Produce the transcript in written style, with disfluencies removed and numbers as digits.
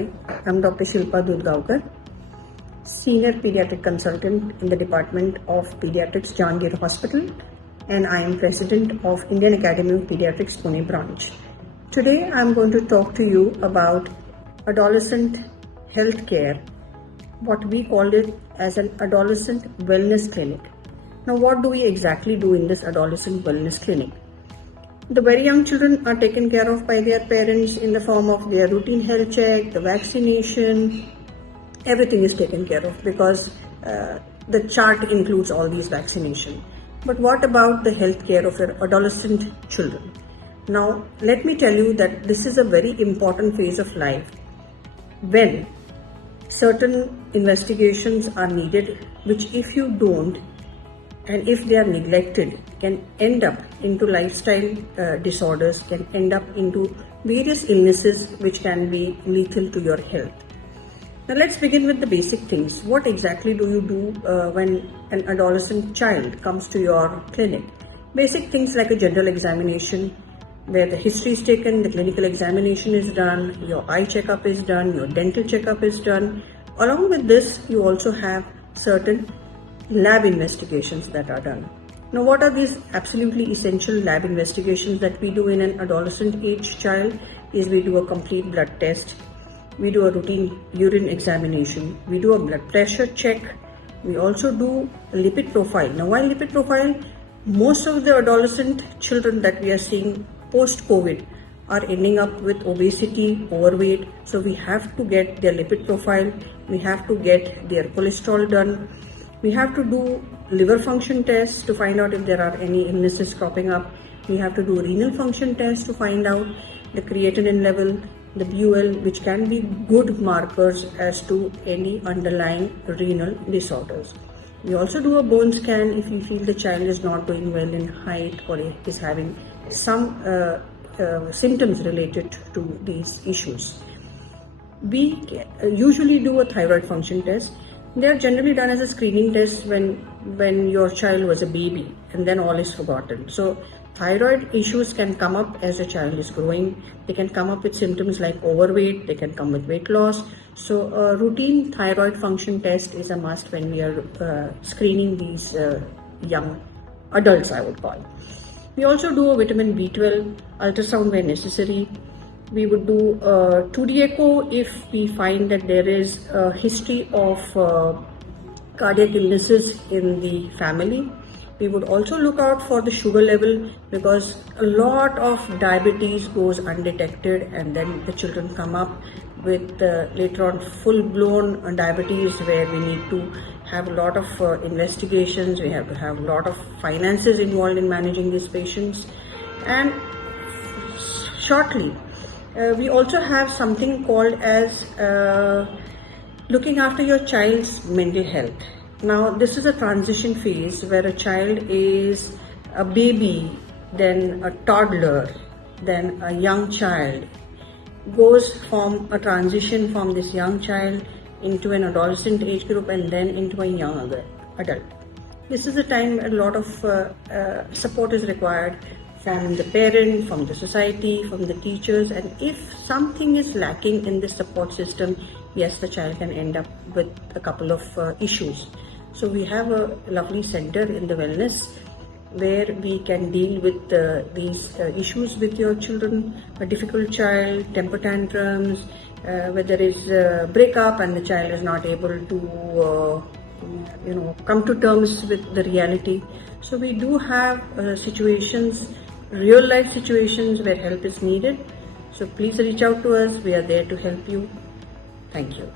Hi, I'm Dr. Shilpa Dudhgaonkar, Senior Pediatric Consultant in the Department of Pediatrics, Jahangir Hospital, and I am President of Indian Academy of Pediatrics, Pune branch. Today, I'm going to talk to you about adolescent health care, what we call it as an adolescent wellness clinic. Now, what do we exactly do in this adolescent wellness clinic? The very young children are taken care of by their parents in the form of their routine health check, the vaccination, everything is taken care of because the chart includes all these vaccinations. But what about the health care of your adolescent children? Now, let me tell you that this is a very important phase of life when certain investigations are needed, which if you don't, and if they are neglected, can end up into lifestyle disorders, can end up into various illnesses which can be lethal to your health. Now let's begin with the basic things. What exactly do you do when an adolescent child comes to your clinic? Basic things like a general examination, where the history is taken, the clinical examination is done, your eye checkup is done, your dental checkup is done. Along with this, you also have certain lab investigations that are done. Now, what are these absolutely essential lab investigations that we do in an adolescent age child? Is we do a complete blood test, we do a routine urine examination, we do a blood pressure check, we also do a lipid profile. Now, while lipid profile, most of the adolescent children that we are seeing post-COVID are ending up with obesity, overweight. So we have to get their lipid profile, we have to get their cholesterol done, we have to do liver function tests to find out if there are any illnesses cropping up. We have to do renal function tests to find out the creatinine level, the BUL, which can be good markers as to any underlying renal disorders. We also do a bone scan if we feel the child is not doing well in height or is having some symptoms related to these issues. We usually do a thyroid function test. They are generally done as a screening test when your child was a baby, and then all is forgotten. So thyroid issues can come up as the child is growing. They can come up with symptoms like overweight, they can come with weight loss. So a routine thyroid function test is a must when we are screening these young adults, I would call. We also do a vitamin B12, ultrasound where necessary. We would do 2D echo if we find that there is a history of cardiac illnesses in the family. We would also look out for the sugar level because a lot of diabetes goes undetected and then the children come up with later on full-blown diabetes where we need to have a lot of investigations, we have to have a lot of finances involved in managing these patients. And shortly, we also have something called as looking after your child's mental health. Now, this is a transition phase where a child is a baby, then a toddler, then a young child, goes from a transition from this young child into an adolescent age group and then into a young adult. This is a time a lot of support is required from the parent, from the society, from the teachers, and if something is lacking in the support system, yes, the child can end up with a couple of issues. So we have a lovely center in the wellness where we can deal with these issues with your children, a difficult child, temper tantrums, where there is a breakup and the child is not able to come to terms with the reality. So we do have situations, real life situations where help is needed. So please reach out to us. We are there to help you. Thank you.